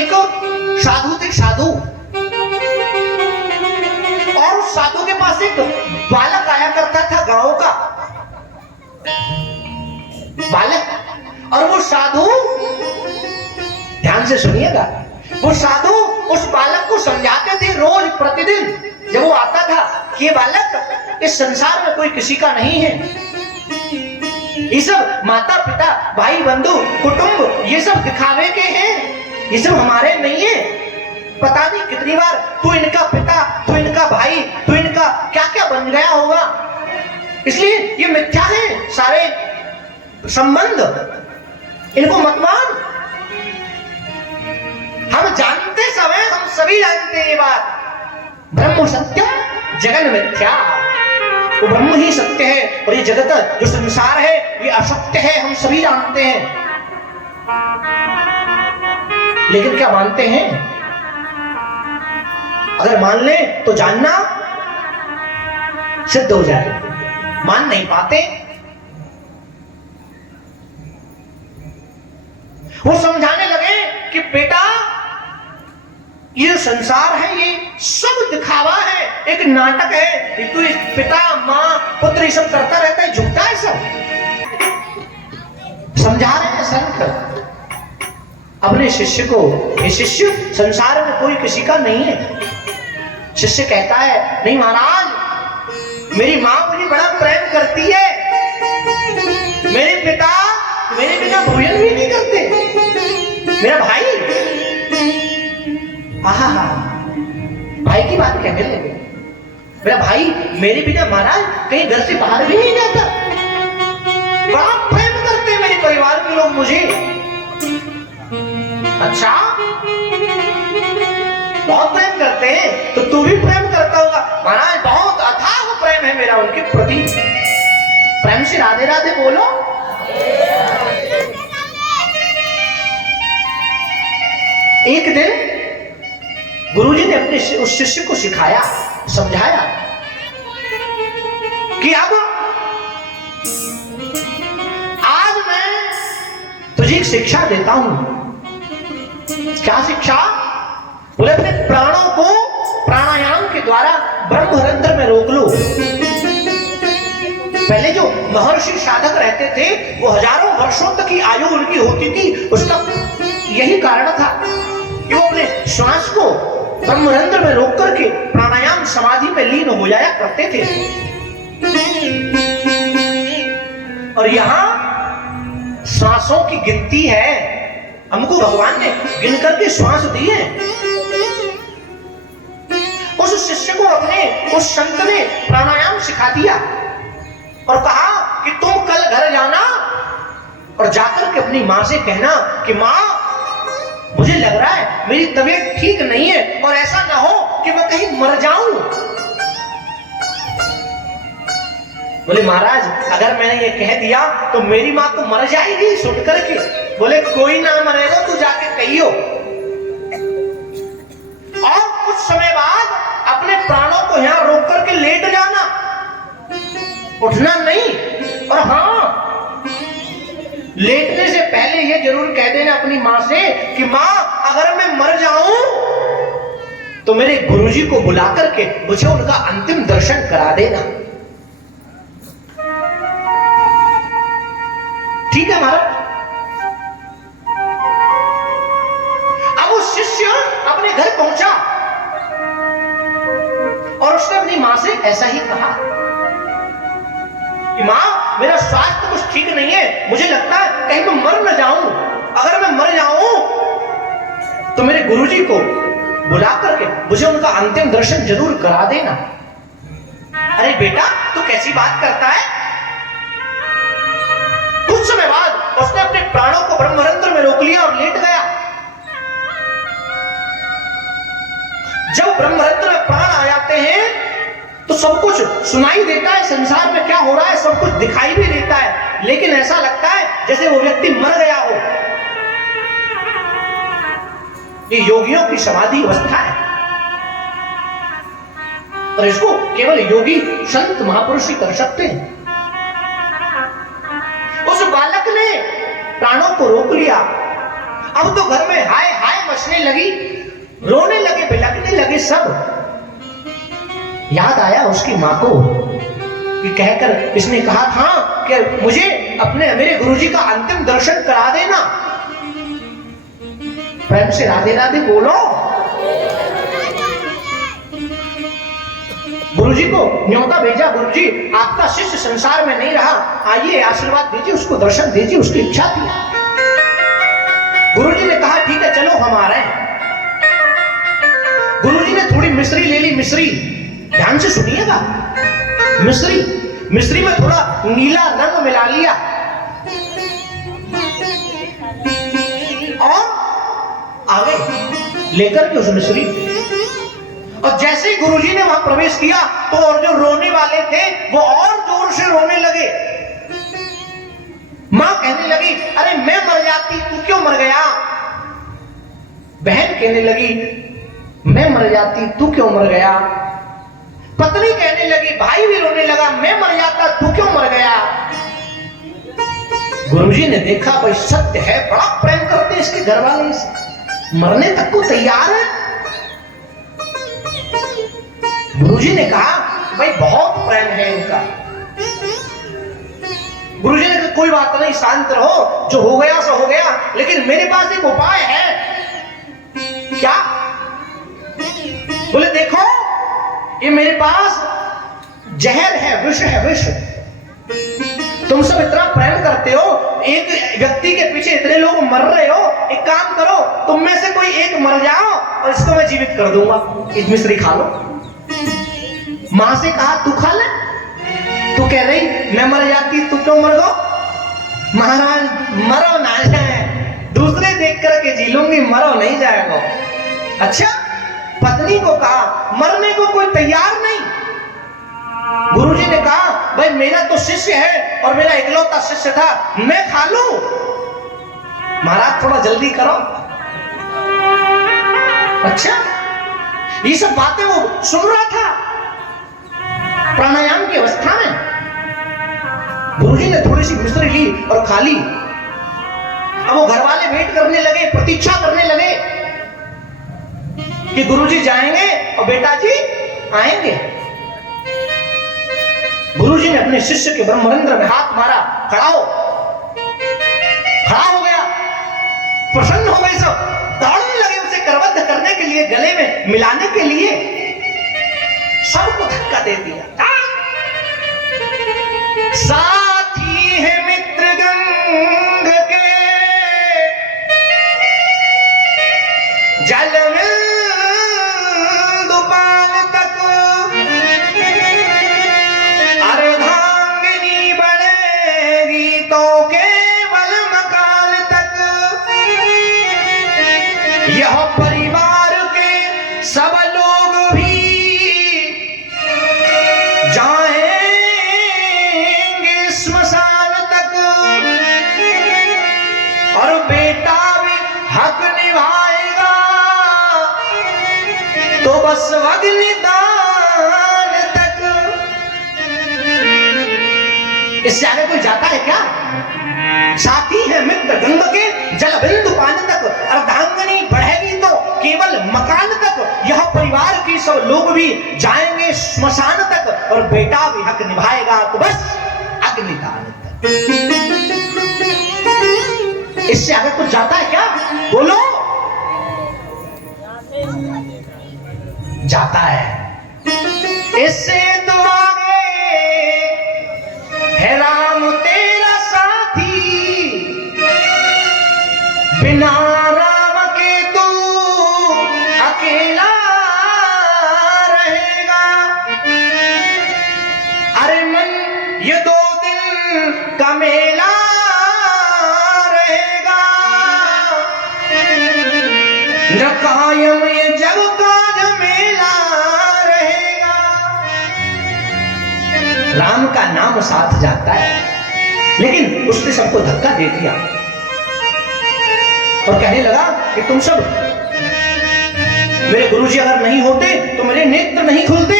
एक साधु थे, साधु, और उस साधु के पास एक बालक आया करता था, गांव का बालक। और वो साधु, ध्यान से सुनिएगा, वो साधु उस बालक को समझाते थे रोज प्रतिदिन जब वो आता था कि ये बालक इस संसार में कोई किसी का नहीं है, ये सब माता पिता भाई बंधु कुटुंब ये सब दिखावे के हैं, ये सब हमारे नहीं है। पता नहीं कितनी बार तू इनका पिता, तू इनका भाई, तू इनका क्या क्या बन गया होगा, इसलिए ये मिथ्या है सारे संबंध, इनको मत मान। हम जानते सब हैं, हम सभी जानते हैं ये बात, ब्रह्म सत्यम जगन मिथ्या, वो ब्रह्म ही सत्य है और ये जगत जो संसार है ये असत्य है, हम सभी जानते हैं। लेकिन क्या मानते हैं? अगर मान ले तो जानना सिद्ध हो जाए, मान नहीं पाते। वो समझाने लगे कि बेटा ये संसार है, ये सब दिखावा है, एक नाटक है, तू इस पिता माँ पुत्र ये सब करता रहता है, झुकता है सब। समझा रहे हैं संत अपने शिष्य को, ये शिष्य संसार में कोई किसी का नहीं है। शिष्य कहता है नहीं महाराज, मेरी माँ मुझे बड़ा प्रेम करती है, मेरे पिता मेरे बिना भोजन भी नहीं करते, मेरा भाई, आहा भाई की बात कहने लगे, मेरा भाई मेरे बिना महाराज कहीं घर से बाहर भी नहीं जाता, बड़ा प्रेम करते हैं मेरे परिवार के लोग मुझे। अच्छा बहुत प्रेम करते हैं तो तू भी प्रेम करता होगा? महाराज बहुत अथाह प्रेम है मेरा उनके प्रति। प्रेम से राधे राधे बोलो। एक दिन गुरुजी ने अपने उस शिष्य को सिखाया, समझाया कि अब आज मैं तुझे एक शिक्षा देता हूं। क्या शिक्षा? बोले अपने प्राणों को प्राणायाम के द्वारा ब्रह्मरंध्र में रोक लो। पहले जो महर्षि साधक रहते थे वो हजारों वर्षों तक की आयु उनकी होती थी, उसका यही कारण था कि वो अपने श्वास को ब्रह्मरंध्र में रोक करके प्राणायाम समाधि में लीन हो जाया करते थे। और यहां श्वासों की गिनती है, हमको भगवान ने गिन करके श्वास दिए। उस शिष्य को अपने उस संत ने प्राणायाम सिखा दिया और कहा कि तुम कल घर जाना और जाकर के अपनी मां से कहना कि मां मुझे लग रहा है मेरी तबीयत ठीक नहीं है और ऐसा ना हो कि मैं कहीं मर जाऊं। बोले महाराज अगर मैंने ये कह दिया तो मेरी मां तो मर जाएगी सुन करके। बोले कोई ना मरेगा, तू जाके कहियो। और कुछ समय बाद अपने प्राणों को यहां रोक करके लेट जाना, उठना नहीं। और हाँ, लेटने से पहले ये जरूर कह देना अपनी मां से कि मां अगर मैं मर जाऊं तो मेरे गुरुजी को बुला करके मुझे उनका अंतिम दर्शन करा देना। ठीक है महाराज। अब वो शिष्य अपने घर पहुंचा और उसने अपनी मां से ऐसा ही कहा कि मां मेरा स्वास्थ्य कुछ ठीक नहीं है, मुझे लगता है कहीं मैं मर न जाऊं, अगर मैं मर जाऊं तो मेरे गुरुजी को बुला करके मुझे उनका अंतिम दर्शन जरूर करा देना। अरे बेटा तू कैसी बात करता है? कुछ समय बाद उसने अपने प्राणों को ब्रह्मरंध्र में रोक लिया और लेट गया। जब ब्रह्मरंध्र में प्राण आ जाते हैं तो सब कुछ सुनाई देता है, संसार में क्या हो रहा है सब कुछ दिखाई भी देता है, लेकिन ऐसा लगता है जैसे वो व्यक्ति मर गया हो। ये योगियों की समाधि अवस्था है और इसको केवल योगी संत महापुरुष ही कर सकते हैं। उस बालक ने प्राणों को रोक लिया। अब तो घर में हाय हाय मचने लगी। सब याद आया उसकी माँ को कि कहकर इसने कहा था कि मुझे मेरे गुरुजी का अंतिम दर्शन करा देना। प्रेम से राधे राधे बोलो। गुरुजी को न्योता भेजा, गुरुजी आपका शिष्य संसार में नहीं रहा, आइए आशीर्वाद दीजिए, उसको दर्शन दीजिए, उसकी इच्छा थी। गुरुजी ने कहा ठीक है चलो हम आ रहे हैं। गुरुजी ने थोड़ी मिश्री ले ली, मिश्री ध्यान से सुनिएगा, मिश्री में थोड़ा नीला रंग मिला लिया और आगे लेकर के उस मिश्री, और जैसे ही गुरुजी ने वहां प्रवेश किया तो और जो रोने वाले थे वो और जोर से रोने लगे। मां कहने लगी अरे मैं मर जाती, तू क्यों मर गया? बहन कहने लगी मैं मर जाती, तू क्यों मर गया? पत्नी कहने लगी, भाई भी रोने लगा, मैं मर जाता, तू क्यों मर गया? गुरुजी ने देखा भाई सत्य है, बड़ा प्रेम करते हैं इसके घर वाले, मरने तक को तैयार है। गुरुजी ने कहा भाई बहुत प्रेम है इनका। गुरुजी ने कहा कोई बात नहीं, शांत रहो, जो हो गया सो हो गया, लेकिन मेरे पास एक उपाय है। क्या? बोले देखो ये मेरे पास जहर है, विष है, विष। तुम सब इतना प्रेम करते हो, एक व्यक्ति के पीछे इतने लोग मर रहे हो, एक काम करो तुम में से कोई एक मर जाओ और इसको मैं जीवित कर दूंगा, इस मिश्री खा लो। मां से कहा तू खा ले, तू कह रही मैं मर जाती, तू क्यों मर गो? महाराज मरो ना जाए, दूसरे देख करके जी लूंगी, मरो नहीं जाएगा। अच्छा, पत्नी को कहा मरने को कोई तैयार नहीं। गुरुजी ने कहा भाई मेरा तो शिष्य है और मेरा इकलौता शिष्य था, मैं खा लूं। महाराज थोड़ा जल्दी करो। अच्छा, ये सब बातें वो सुन रहा था प्राणायाम की अवस्था में। गुरुजी ने थोड़ी सी मिश्री ली और खा ली। अब वो घर वाले वेट करने लगे, प्रतीक्षा करने लगे कि गुरुजी जाएंगे और बेटा जी आएंगे। गुरुजी ने अपने शिष्य के ब्रह्मरंध्र में हाथ मारा, खड़ा हो गया। प्रसन्न हो गए सब, दौड़ने लगे उसे करबद्ध करने के लिए, गले में मिलाने के लिए। सबको धक्का दे दिया। साथी है मित्र गंग के जल में दुपाल तक, अर्धांगिनी बढ़ेगी तो केवल मकाल तक। यह परिवार के सब लोग भी जाएंगे स्मशान तक, और बेटा भी हक निभाएगा तो बस अग्निदान तक। इससे आगे कोई जाता है क्या? साथी है मित्र गंग के जल बिंदु पान तक, अर्धांगिनी बढ़ेगी तो केवल मकान तक। यह परिवार के सब लोग भी जाएंगे स्मशान तक, और बेटा भी हक निभाएगा तो बस अग्निदान तक। इससे आगे कुछ जाता है क्या? बोलो। जाता है। इससे तो आगे है राम तेरा साथी, बिना राम के तू अकेला रहेगा। अरे मन ये 2 दिन का मेला रहेगा, न कायम ये जग का झमेला रहेगा। राम का नाम साथ जाता है, लेकिन उसने सबको धक्का दे दिया और कहने लगा कि तुम सब, मेरे गुरुजी अगर नहीं होते तो मेरे नेत्र नहीं खुलते।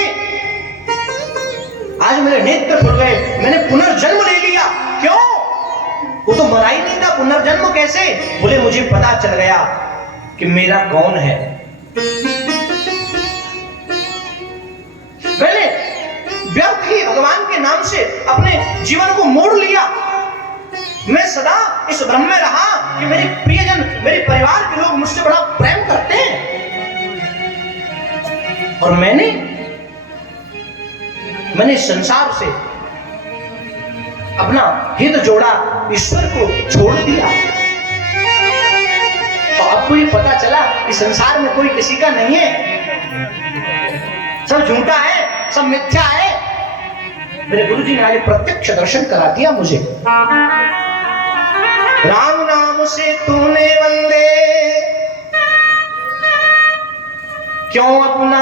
आज मेरे नेत्र खुल गए, मैंने पुनर्जन्म ले लिया। क्यों? वो तो मरा ही नहीं था, पुनर्जन्म कैसे? बोले मुझे पता चल गया कि मेरा कौन है। व्यर्थ ही भगवान के नाम से अपने जीवन को मोड़ लिया। मैं सदा इस भ्रम में रहा कि मेरे प्रियजन, मेरे परिवार के लोग मुझसे बड़ा प्रेम करते हैं, और मैंने संसार से अपना हित जोड़ा, ईश्वर को छोड़ दिया। तो आपको ये पता चला कि संसार में कोई किसी का नहीं है, सब झूठा है, सब मिथ्या है। मेरे गुरुजी ने आज प्रत्यक्ष दर्शन करा दिया मुझे। राम नाम से तूने वंदे क्यों अपना